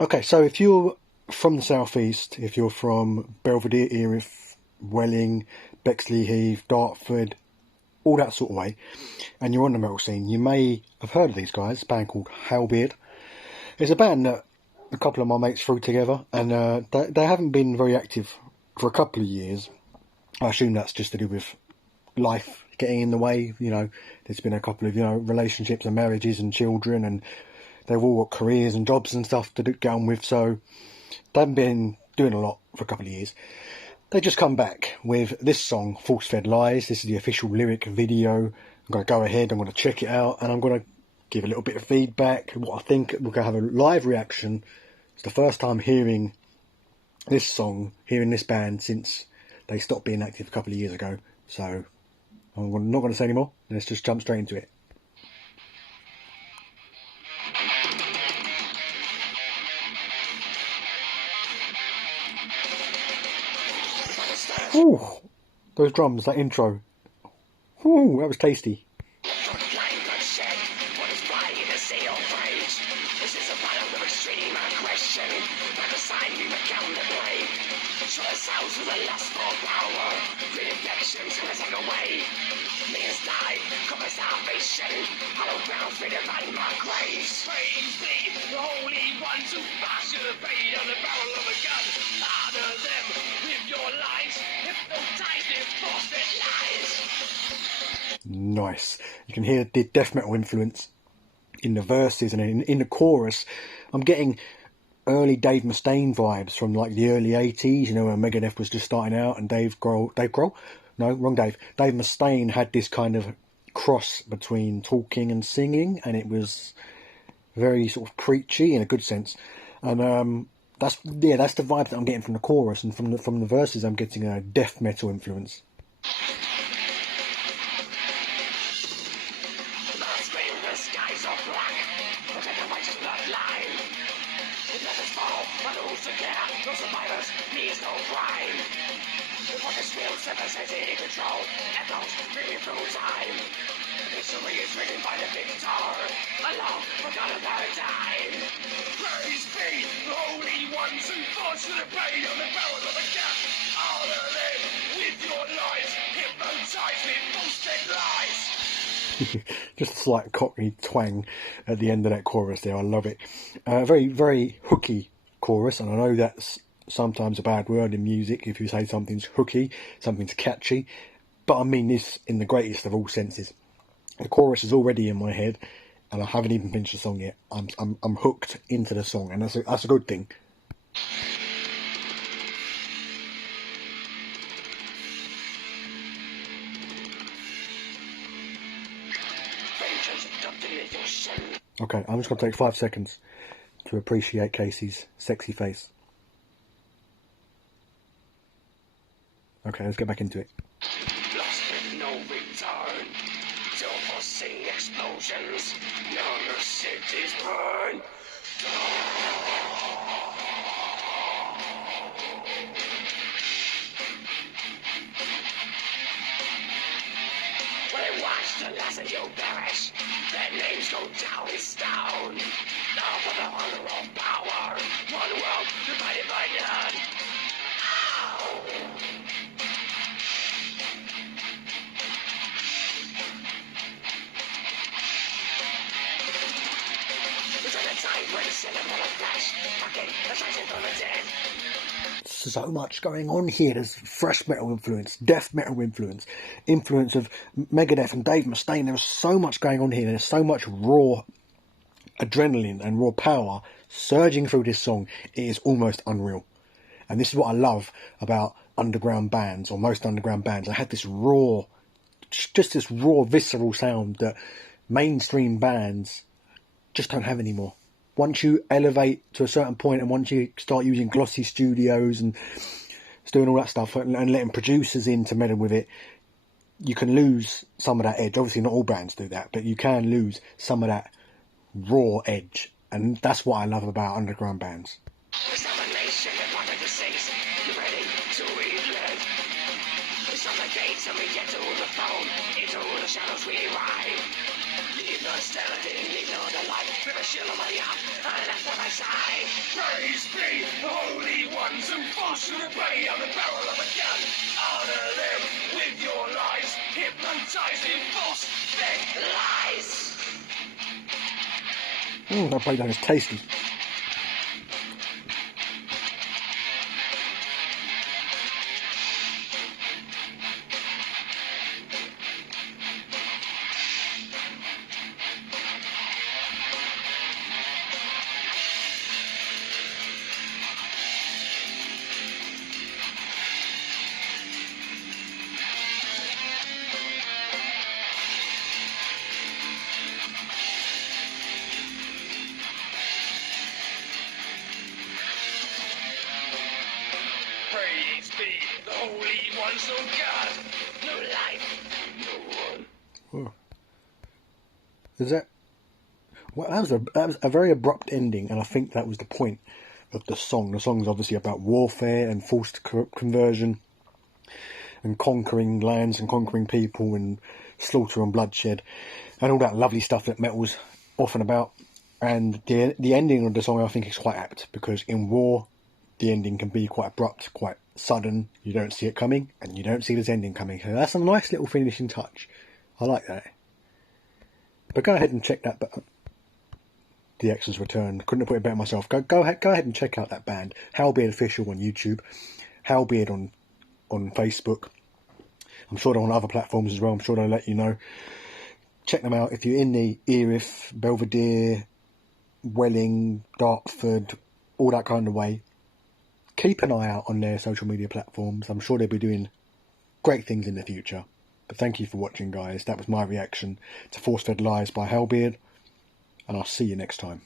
Okay, so if you're from the southeast, if you're from Belvedere, Erith, Welling, Bexley Heath, Dartford, all that sort of way, and you're on the metal scene, you may have heard of these guys. A band called Halberd. It's a band that a couple of my mates threw together, and they haven't been very active for a couple of years. I assume that's just to do with life getting in the way. You know, there's been a couple of, relationships and marriages and children, and they've all got careers and jobs and stuff to get on with, so they haven't been doing a lot for a couple of years. They just come back with this song, Force Fed Lies. This is the official lyric video. I'm going to go ahead, I'm going to check it out, and I'm going to give a little bit of feedback, what I think. We're going to have a live reaction. It's the first time hearing this song, hearing this band since they stopped being active a couple of years ago. So I'm not going to say any more. Let's just jump straight into it. Ooh, those drums, that intro. Ooh, that was tasty. Nice. You can hear the death metal influence in the verses, and in the chorus I'm getting early Dave Mustaine vibes from like the early 80s, when Megadeth was just starting out, and Dave Grohl? No, wrong Dave. Dave Mustaine had this kind of cross between talking and singing, and it was very sort of preachy in a good sense. And that's the vibe that I'm getting from the chorus, and from the verses I'm getting a death metal influence. Just a slight Cockney twang at the end of that chorus there. I love it. Very, very hooky chorus, and I know that's sometimes a bad word in music if you say something's hooky, something's catchy, but I mean this in the greatest of all senses. The chorus is already in my head, and I haven't even finished the song yet. I'm hooked into the song, and that's a good thing. Okay, I'm just going to take 5 seconds to appreciate Casey's sexy face. Okay, let's get back into it. Lost with no return, till foreseen explosions, your cities burn. When I watch the last of you perish, their names go down in stone. Now for the honor of power, one world divided by none. Ow! So much going on here. There's thrash metal influence, death metal influence of Megadeth and Dave Mustaine. There's so much going on here. There's so much raw adrenaline and raw power surging through this song. It is almost unreal. And this is what I love about underground bands, or most underground bands. I had this raw, just this raw, visceral sound that mainstream bands just don't have anymore. Once you elevate to a certain point, and once you start using glossy studios and doing all that stuff, and letting producers in to meddle with it, you can lose some of that edge. Obviously not all bands do that, but you can lose some of that raw edge, and that's what I love about underground bands. be the holy ones who force you to pay on the barrel of a gun. Honor them with your lies, hypnotizing force fed lies. That breakdown is tasty. Praise be the holy ones, no God, no life, no one. Oh. Is that... Well, that was a very abrupt ending, and I think that was the point of the song. The song's obviously about warfare and forced conversion and conquering lands and conquering people and slaughter and bloodshed and all that lovely stuff that metal's often about. And the ending of the song, I think, is quite apt, because in war, the ending can be quite abrupt, quite sudden. You don't see it coming, and you don't see this ending coming. So that's a nice little finishing touch. I like that. But go ahead and check that. The X's Return. Couldn't have put it better myself. Go ahead and check out that band. Halberd Official on YouTube. Halberd on Facebook. I'm sure they're on other platforms as well. I'm sure they'll let you know. Check them out if you're in the Erith, Belvedere, Welling, Dartford, all that kind of way. Keep an eye out on their social media platforms. I'm sure they'll be doing great things in the future. But thank you for watching, guys. That was my reaction to Force Fed Lies by Halberd, and I'll see you next time.